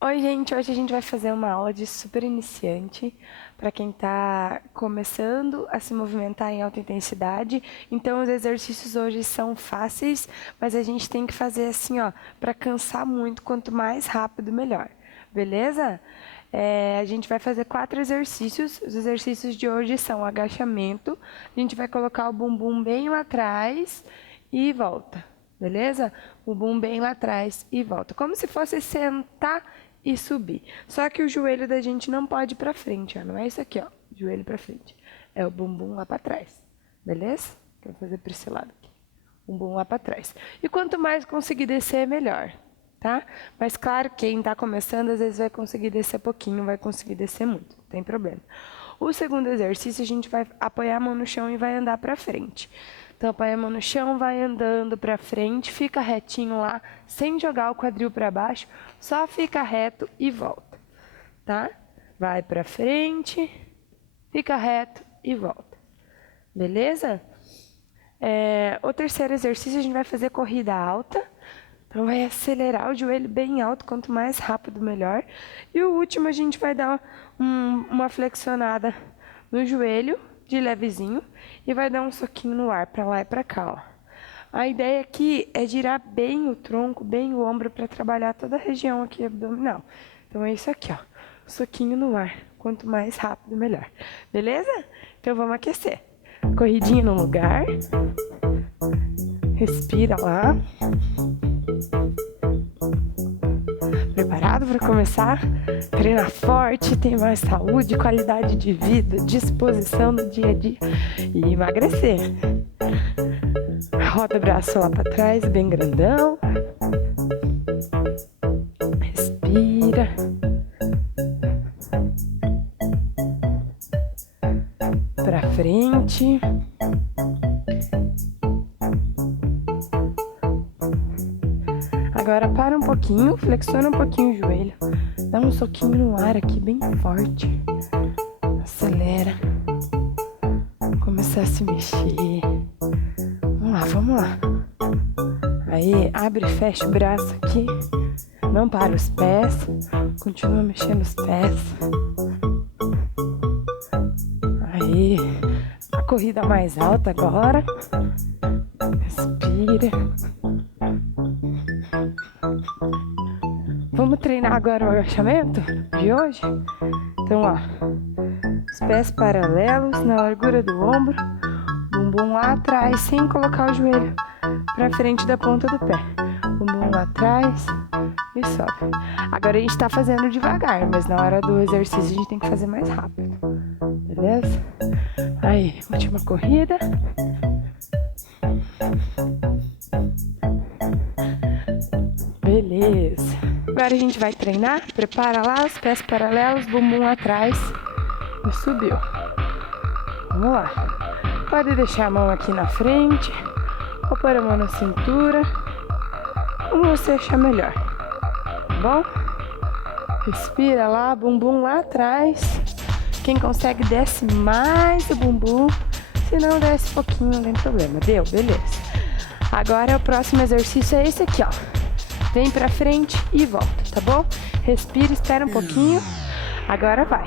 Oi, gente! Hoje a gente vai fazer uma aula de super iniciante para quem está começando a se movimentar em alta intensidade. Então, os exercícios hoje são fáceis, mas a gente tem que fazer assim, ó, para cansar muito. Quanto mais rápido, melhor. Beleza? A gente vai fazer 4 exercícios. Os exercícios de hoje são agachamento. A gente vai colocar o bumbum bem lá atrás e volta. Beleza? O bumbum bem lá atrás e volta. Como se fosse sentar e subir. Só que o joelho da gente não pode ir para frente, ó. Não é isso aqui, ó, joelho para frente. É o bumbum lá para trás, beleza? Vou fazer para esse lado aqui. Bumbum lá para trás. E quanto mais conseguir descer, melhor, tá? Mas claro, quem está começando, às vezes vai conseguir descer pouquinho, vai conseguir descer muito, não tem problema. O segundo exercício, a gente vai apoiar a mão no chão e vai andar para frente. Então, apoia a mão no chão, vai andando para frente, fica retinho lá, sem jogar o quadril para baixo, só fica reto e volta, tá? Vai para frente, fica reto e volta, beleza? O terceiro exercício, a gente vai fazer corrida alta. Então, vai acelerar o joelho bem alto, quanto mais rápido, melhor. E o último, a gente vai dar uma flexionada no joelho, de levezinho, e vai dar um soquinho no ar, para lá e para cá, ó. A ideia aqui é girar bem o tronco, bem o ombro, para trabalhar toda a região aqui abdominal. Então, é isso aqui, ó. Soquinho no ar. Quanto mais rápido, melhor. Beleza? Então, vamos aquecer. Corridinha no lugar. Respira lá. Preparado para começar? Treinar forte, ter mais saúde, qualidade de vida, disposição no dia a dia e emagrecer. Roda o braço lá para trás, bem grandão. Respira. Para frente. Agora para um pouquinho, flexiona um pouquinho o joelho. Dá um soquinho no ar aqui, bem forte. Acelera. Começar a se mexer. Vamos lá. Aí, abre e fecha o braço aqui. Não para os pés. Continua mexendo os pés. Aí, a corrida mais alta agora. Respira. Vamos treinar agora o agachamento de hoje? Então, ó, os pés paralelos na largura do ombro, bumbum lá atrás, sem colocar o joelho pra frente da ponta do pé. Bumbum lá atrás e sobe. Agora a gente tá fazendo devagar, mas na hora do exercício a gente tem que fazer mais rápido. Beleza? Aí, última corrida. Beleza. Agora a gente vai treinar. Prepara lá, os pés paralelos, bumbum atrás e subiu. Vamos lá. Pode deixar a mão aqui na frente ou pôr a mão na cintura, como você achar melhor. Tá bom? Respira lá, bumbum lá atrás. Quem consegue desce mais o bumbum. Se não, desce pouquinho, não tem problema. Deu? Beleza. Agora o próximo exercício é esse aqui, ó. Vem pra frente e volta, tá bom? Respira, espera um pouquinho. Agora vai.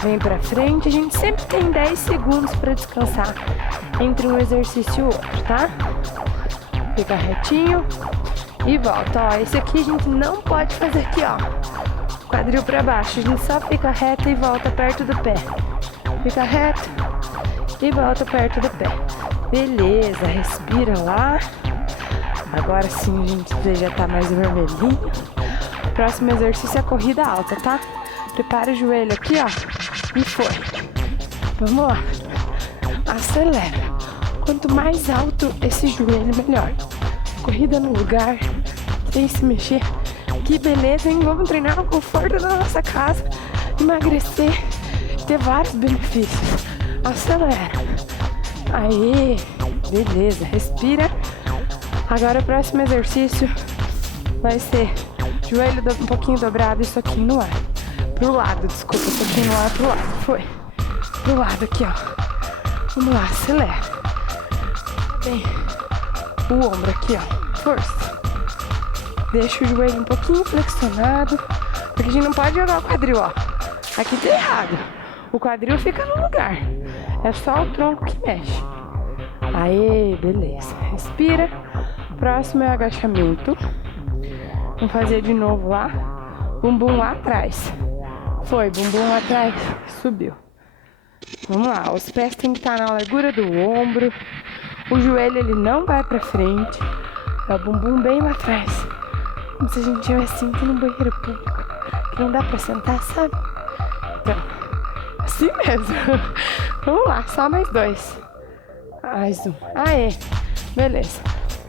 Vem pra frente. A gente sempre tem 10 segundos pra descansar entre um exercício e o outro, tá? Fica retinho e volta. Ó, esse aqui a gente não pode fazer aqui, ó. Quadril pra baixo. A gente só fica reto e volta perto do pé. Fica reto e volta perto do pé. Beleza, respira lá. Agora sim, gente, já tá mais vermelhinho. O próximo exercício é a corrida alta, tá? Prepara o joelho aqui, ó. E foi. Vamos lá. Acelera. Quanto mais alto esse joelho, melhor. Corrida no lugar, sem se mexer. Que beleza, hein? Vamos treinar no conforto da nossa casa. Emagrecer. Ter vários benefícios. Acelera. Aí. Beleza. Respira. Agora o próximo exercício vai ser joelho um pouquinho dobrado e soquinho no ar. Pro lado, desculpa, soquinho no ar pro lado. Foi. Pro lado aqui, ó. Vamos lá, acelera. Bem, o ombro aqui, ó. Força. Deixa o joelho um pouquinho flexionado. Porque a gente não pode jogar o quadril, ó. Aqui tá errado. O quadril fica no lugar. É só o tronco que mexe. Aê, beleza. Respira. Próximo é agachamento. Vamos fazer de novo lá. Bumbum lá atrás. Foi, bumbum lá atrás. Subiu. Vamos lá. Os pés tem que estar na largura do ombro. O joelho, ele não vai pra frente. É o bumbum bem lá atrás. Como se a gente estivesse indo no banheiro público. Que não dá pra sentar, sabe? Então, assim mesmo. Vamos lá, só mais 2. Mais um. Aê, beleza.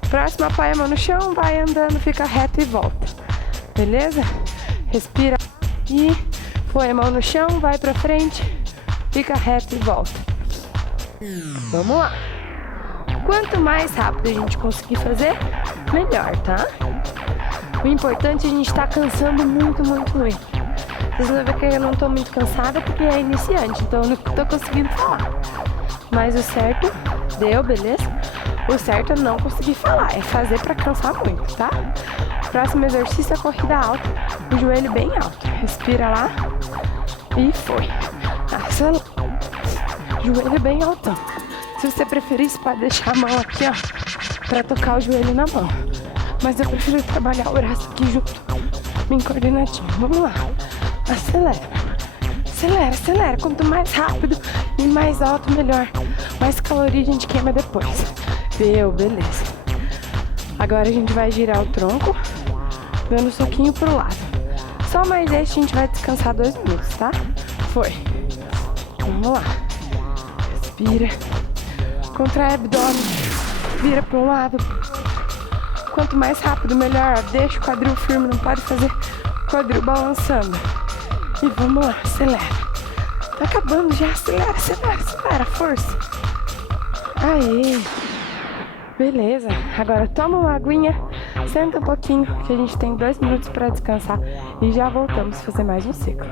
Próximo, apoia a mão no chão, vai andando, fica reto e volta. Beleza? Respira. E foi a mão no chão, vai pra frente, fica reto e volta. Vamos lá. Quanto mais rápido a gente conseguir fazer, melhor, tá? O importante é a gente estar cansando muito, muito, muito. Vocês vão ver que eu não tô muito cansada porque é iniciante, então eu não tô conseguindo falar. Mas o certo, deu, beleza? O certo é não conseguir falar, é fazer pra cansar muito, tá? Próximo exercício é corrida alta, o joelho bem alto. Respira lá e foi. Acelera. Joelho bem altão. Se você preferir, você pode deixar a mão aqui, ó, pra tocar o joelho na mão. Mas eu prefiro trabalhar o braço aqui junto, bem coordenadinho. Vamos lá. Acelera. Acelera, acelera. Quanto mais rápido e mais alto, melhor. Mais caloria a gente queima depois. Deu, beleza. Agora a gente vai girar o tronco, dando um soquinho pro lado. Só mais esse, a gente vai descansar 2 minutos, tá? Foi. Vamos lá. Respira. Contrai o abdômen. Vira para um lado. Quanto mais rápido, melhor. Deixa o quadril firme, não pode fazer o quadril balançando. E vamos lá, acelera. Tá acabando já, acelera, acelera, acelera, força. Aê. Beleza, agora toma uma aguinha, senta um pouquinho, que a gente tem 2 minutos para descansar e já voltamos a fazer mais um ciclo.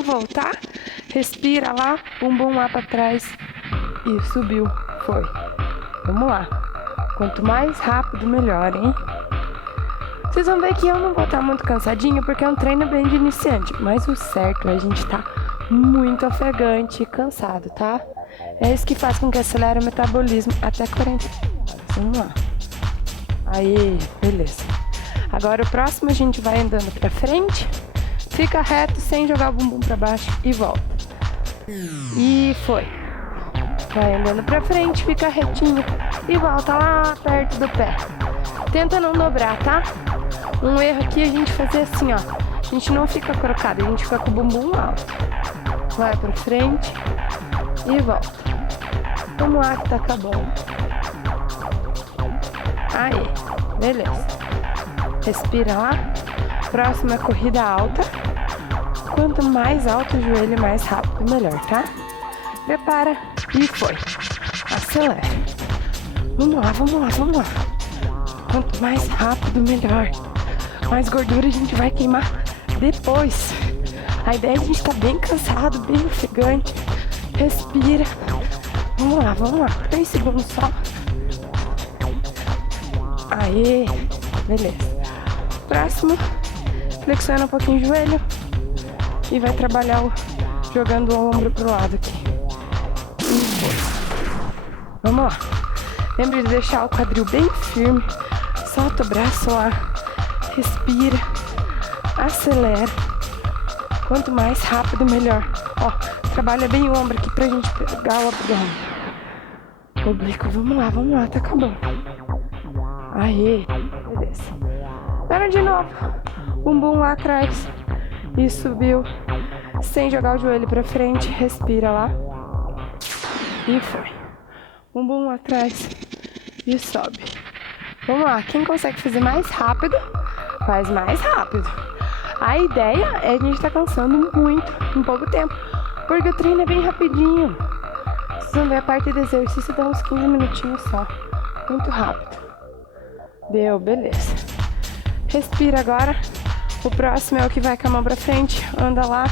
Voltar, respira lá, bumbum lá pra trás e subiu, foi. Vamos lá. Quanto mais rápido, melhor, hein? Vocês vão ver que eu não vou estar muito cansadinha porque é um treino bem de iniciante, mas o certo é a gente estar muito ofegante e cansado, tá? É isso que faz com que acelere o metabolismo até 40 horas. Vamos lá. Aí, beleza. Agora o próximo a gente vai andando pra frente. Fica reto sem jogar o bumbum pra baixo e volta. E foi. Vai andando pra frente, fica retinho e volta lá perto do pé. Tenta não dobrar, tá? Um erro aqui é a gente fazer assim, ó. A gente não fica crocado, a gente fica com o bumbum alto. vai pra frente e volta. Vamos lá que tá acabando. Aí, beleza. Respira lá. Próxima é corrida alta. Quanto mais alto o joelho, mais rápido, melhor, tá? Prepara e foi. Acelera. Vamos lá, vamos lá, vamos lá. Quanto mais rápido, melhor. Mais gordura a gente vai queimar depois. A ideia é a gente tá bem cansado, bem ofegante. Respira. Vamos lá, vamos lá. 3 segundos só. Aê, beleza. Próximo, flexiona um pouquinho o joelho e vai trabalhar jogando o ombro pro lado aqui. E foi. Vamos lá. Lembre de deixar o quadril bem firme. Solta o braço lá. Respira. Acelera. Quanto mais rápido, melhor. Ó, trabalha bem o ombro aqui pra gente pegar o abdômen. Oblíquo, vamos lá, tá acabando. Aê, beleza. Para de novo. Bumbum lá atrás. E subiu. Sem jogar o joelho pra frente. Respira lá. E foi. Bumbum lá atrás. E sobe. Vamos lá. Quem consegue fazer mais rápido, faz mais rápido. A ideia é a gente tá cansando muito em pouco tempo. Porque o treino é bem rapidinho. Vocês vão ver a parte do exercício dá uns 15 minutinhos só. Muito rápido. Deu, beleza. Respira agora. O próximo é o que vai com a mão pra frente. Anda lá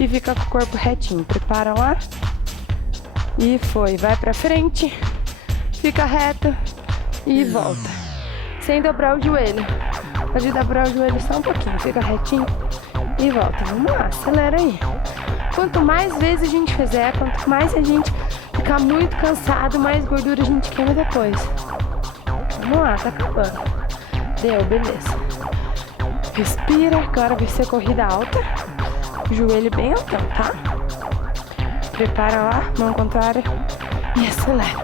e fica com o corpo retinho. Prepara lá. E foi. Vai pra frente. Fica reto. E volta. Sem dobrar o joelho. Pode dobrar o joelho só um pouquinho. Fica retinho. E volta. Vamos lá. Acelera aí. Quanto mais vezes a gente fizer, quanto mais a gente ficar muito cansado, mais gordura a gente queima depois. Vamos lá, tá acabando. Deu, beleza. Respira, agora vai ser corrida alta. Joelho bem altão, tá? Prepara lá, mão contrária e acelera.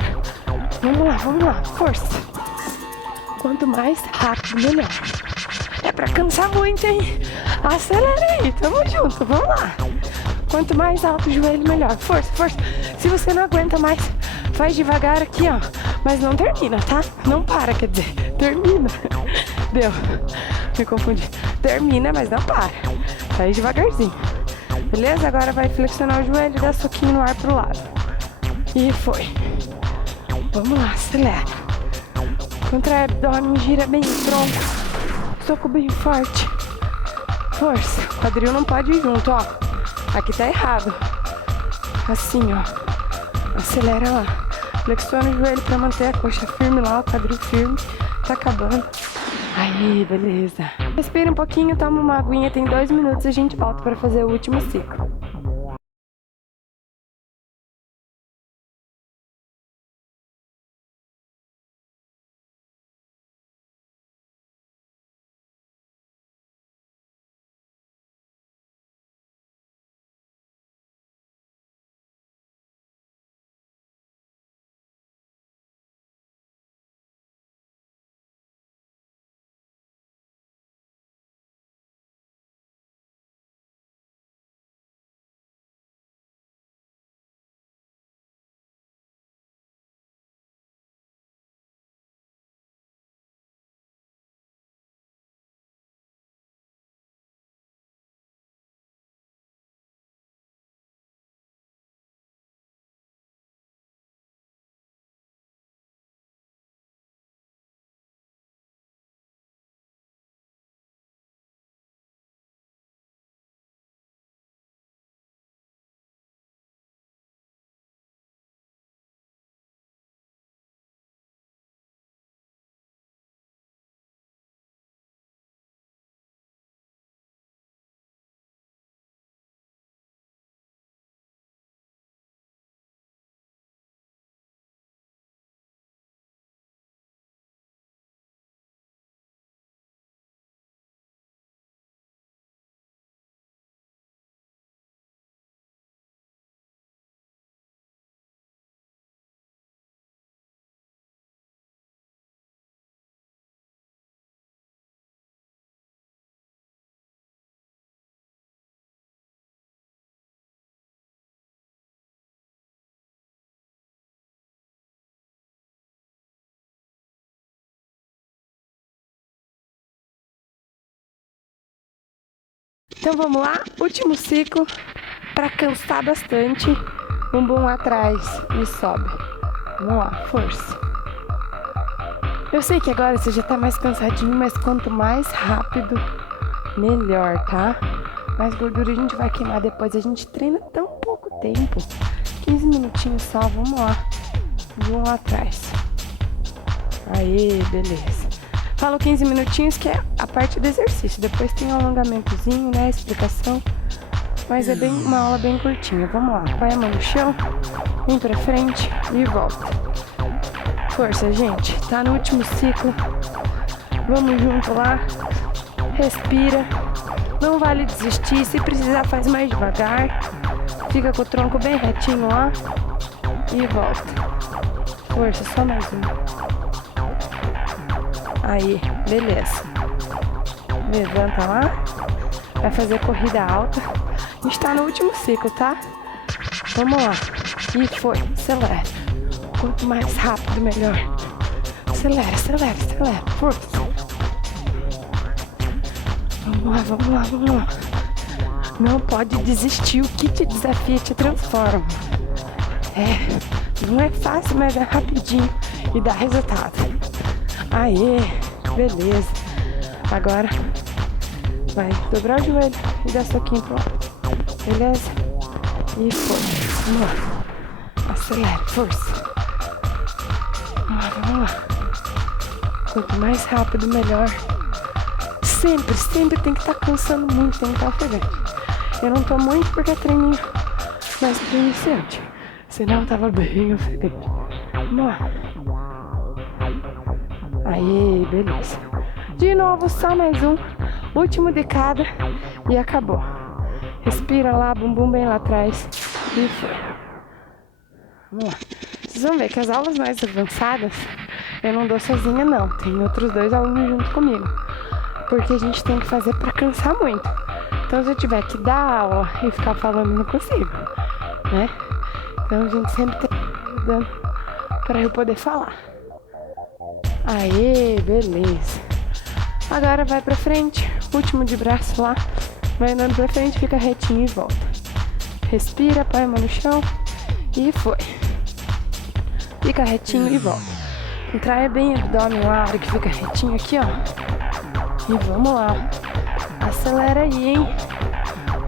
Vamos lá, força. Quanto mais rápido, melhor. É pra cansar muito, hein? Acelera aí, tamo junto, vamos lá. Quanto mais alto o joelho, melhor. Força, força. Se você não aguenta mais, faz devagar aqui, ó. Mas não termina, tá? Não para, quer dizer, termina. Deu. Me confundi. Termina, mas não para. Faz devagarzinho. Beleza? Agora vai flexionar o joelho e dar soquinho no ar pro lado. E foi. Vamos lá, acelera. Contrai o abdômen, gira bem o tronco. Soco bem forte. Força. O quadril não pode ir junto, ó. Aqui tá errado. Assim, ó. Acelera lá. Flexiona o joelho pra manter a coxa firme lá, o quadril firme. Tá acabando. Aí, beleza. Respira um pouquinho, toma uma aguinha, tem 2 minutos e a gente volta pra fazer o último ciclo. Então vamos lá, último ciclo, para cansar bastante. Bumbum atrás e sobe. Vamos lá, força. Eu sei que agora você já tá mais cansadinho, mas quanto mais rápido, melhor, tá? Mais gordura a gente vai queimar depois. A gente treina tão pouco tempo. 15 minutinhos só, vamos lá. Bumbum lá atrás. Aê, beleza. Falo 15 minutinhos que é a parte do exercício. Depois tem um alongamentozinho, né? Explicação. Mas é uma aula bem curtinha. Vamos lá. Põe a mão no chão, vem pra frente e volta. Força, gente. Tá no último ciclo. Vamos junto lá. Respira. Não vale desistir. Se precisar, faz mais devagar. Fica com o tronco bem retinho lá. E volta. Força, só mais um. Aí, beleza. Levanta lá. Vai fazer corrida alta. A gente tá no último ciclo, tá? Vamos lá. E foi. Acelera. Quanto mais rápido, melhor. Acelera, acelera, acelera. Força. Vamos lá, vamos lá, vamos lá. Não pode desistir. O que te desafia te transforma. Não é fácil, mas é rapidinho e dá resultado. Aê, beleza. Agora vai dobrar o joelho e dar soquinho pro lado. Beleza? E foi. Vamos lá. Acelera, força. Vamos lá, vamos lá. Quanto mais rápido, melhor. Sempre tem que estar cansando muito, tem que estar ofegante. Eu não tô muito porque é treininho mais pro iniciante. Senão tava bem ofegante. Vamos lá. Aí, beleza. De novo, só mais um. Último de cada e acabou. Respira lá, bumbum bem lá atrás. E foi. Vamos lá. Vocês vão ver que as aulas mais avançadas eu não dou sozinha, não. Tem outros 2 alunos junto comigo. Porque a gente tem que fazer pra cansar muito. Então, se eu tiver que dar aula e ficar falando, não consigo, né? Então, a gente sempre tem que dando pra eu poder falar. Aê, beleza. Agora vai pra frente. Último de braço lá. Vai andando pra frente, fica retinho e volta. Respira, põe a mão no chão. E foi. Fica retinho e volta. Contrai bem o abdômen lá, a hora que fica retinho aqui, ó. E vamos lá. Acelera aí, hein?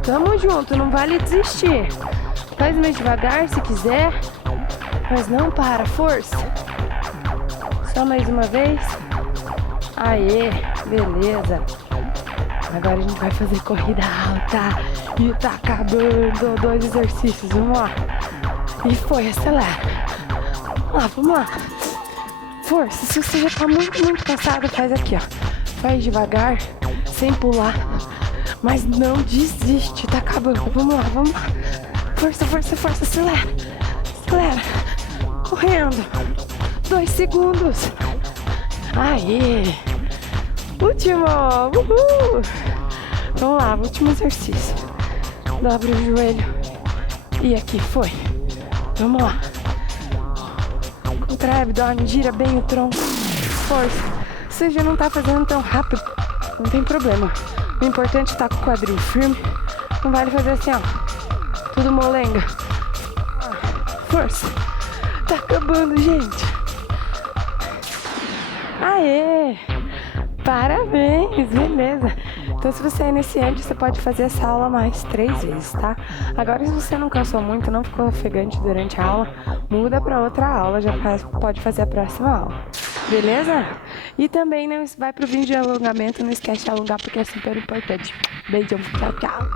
Tamo junto, não vale desistir. Faz mais devagar se quiser. Mas não para, força. Só mais uma vez. Aê, beleza. Agora a gente vai fazer corrida alta. E tá acabando. 2 exercícios, vamos lá. E foi, acelera. Vamos lá. Força, se você já tá muito cansado, faz aqui, ó. Faz devagar, sem pular. Mas não desiste, tá acabando. Vamos lá, vamos lá. Força, força, força, acelera. Acelera. Correndo. 2 segundos. Aê. Último. Uhul. Vamos lá, último exercício. Dobra o joelho. E aqui, foi. Vamos lá. Contrai o abdômen, gira bem o tronco. Força. Você já não tá fazendo tão rápido, não tem problema. O importante é estar com o quadril firme. Não vale fazer assim, ó. Tudo molenga. Força. Tá acabando, gente. Aê! Parabéns, beleza. Então, se você é iniciante, você pode fazer essa aula mais 3 vezes, tá? Agora, se você não cansou muito, não ficou ofegante durante a aula, muda para outra aula, pode fazer a próxima aula. Beleza? E também não vai pro vídeo de alongamento, não esquece de alongar porque é super importante. Beijão, tchau, tchau.